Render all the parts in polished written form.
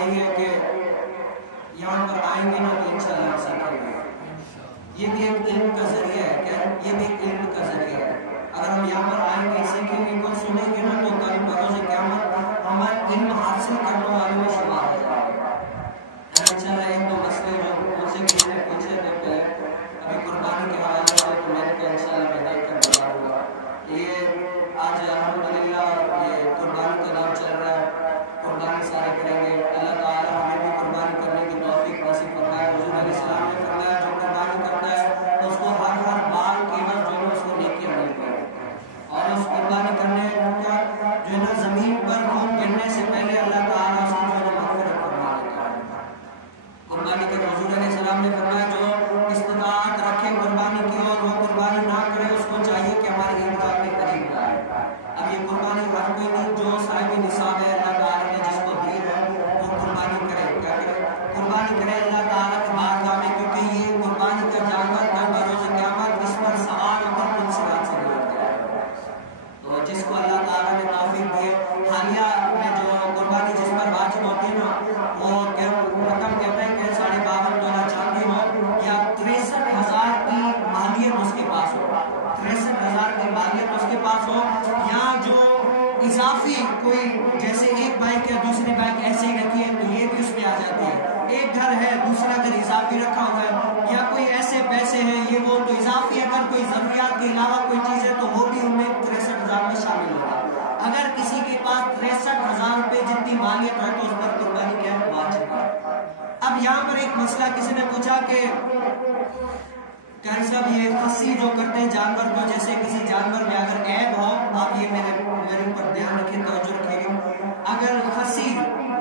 یہی ہے کہ یہاں پر آئیں گے نا تو انشاءاللہ سیکھیں گے. یہ بھی ایک علم کا ذریعہ ہے. کیا یہ بھی ایک علم کا ذریعہ ہے. اگر ہم یہاں پر آئیں گے سیکھیں گے اور سنیں گے نا تو کل بروز قیامت ہمارے علم حاصل کرنے والوں میں شمار ہو جائے گا. انشاءاللہ ایک دو مسئلے جو مجھ سے کسی نے پوچھے تھے پہلے ابھی قربانی کے حوالے سے تو میں نے کہا انشاءاللہ میں دیکھ کر بتا دوں گا. یہ آج الحمدللہ یہ قربانی کا دور چل رہا ہے. قربانی سارے کریں گے. اللہ تعالیٰ ہمیں بھی قربانی کرنے کی توفیق نصیب فرمائے. حضور علیہ السلام نے فرمایا جو قربانی کرتا ہے تو اس کو ہر بال کے عوض جو ہے اس کو نیکی عمل کرے. اور اس قربانی کرنے کا جو ہے نا زمین پر خون گرنے سے پہلے اللہ تعالیٰ اس کو جو ہے مغفرت فرما دیتا ہے. قربانی کے حضور علیہ السلام نے فرمایا جو استطاعت رکھے قربانی کی اور وہ قربانی نہ کرے اس کو چاہیے کہ ہمارے عیدگاہ کے قریب لائے. اب یہ قربانی ہر کوئی نہیں جو صاحب نصاب ہے اللہ تعالیٰ نے جس کو دی ہے وہ قربانی کرے. کیا کرے؟ قربانی کرے اللہ تعالیٰ کے بارگاہ میں, کیونکہ یہ قربانی کا جانور کل بروز قیامت اس پر سوال اور پنصرات سے لوٹ جائے گا. تو جس کو اللہ تعالیٰ نے توفیق دی حالیہ میں جو قربانی جس پر واجب ہوتی ہے نا وہ رقم کہتے ہیں کہ 52.5 تولہ چاندی ہو یا 63,000 کی مالیت اس کے پاس ہو. 63,000 کی مالیت اس کے پاس ہو یا جو اضافی کوئی جیسے ایک بائک یا دوسری بائک ایسے ہی رکھی ہے تو یہ بھی اس میں آ جاتی ہے. ایک گھر ہے دوسرا گھر اضافی رکھا ہوا ہے یا کوئی ایسے پیسے ہیں یہ وہ تو اضافی اگر کوئی ضروریات کے علاوہ کوئی چیز ہے تو وہ بھی ان میں 63,000 میں شامل ہوگا. اگر کسی کے پاس 63,000 روپے جتنی مالیت ہے تو اس پر قربانی کیا واجب ہے. اب یہاں پر ایک مسئلہ کسی نے پوچھا کہ صاحب یہ خصی جو کرتے ہیں جانور کو, جیسے کسی جانور میں اگر عیب ہو, آپ یہ میرے اوپر دھیان رکھیں توجہ رکھیں, اگر خصی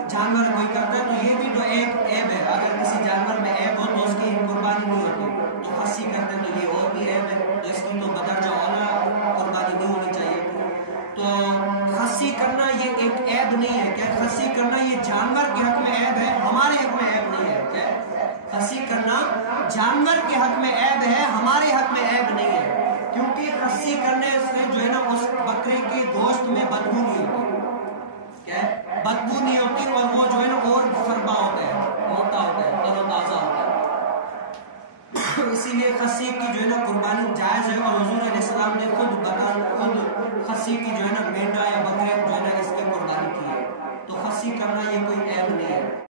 جانور کوئی کرتا ہے تو یہ بھی تو ایک عیب ہے. اگر کسی جانور میں عیب ہو تو اس کی قربانی نہیں ہوتی, تو خصی کرتے ہیں تو یہ اور بھی عیب ہے تو اس کی تو بدرجہ اولا قربانی نہیں ہونی چاہیے. تو خصی کرنا یہ ایک عیب نہیں ہے. کیا خصی کرنا یہ جانور کے حق میں عیب ہے, ہمارے حق میں عیب نہیں ہے. کیا خصی کرنا جانور کے حق میں عیب ہے, ہمارے حق میں عیب نہیں ہے. کیونکہ خصی کرنے سے جو ہے نا اس بکرے کے گوشت میں بدبو نہیں ہوتی. کیا ہے بدبو نہیں ہوتی اور وہ جو ہے نا اور فربا ہوتا ہے, موٹا ہوتا ہے, تر و تازہ ہوتا ہے. اسی لیے خصی کی جو ہے نا قربانی جائز ہے اور حضور علیہ السلام نے خود خصی کی جو ہے نا مینڈا یا بکرے جو ہے نا اس کی قربانی کی ہے. تو خصی کرنا یہ کوئی عیب نہیں ہے.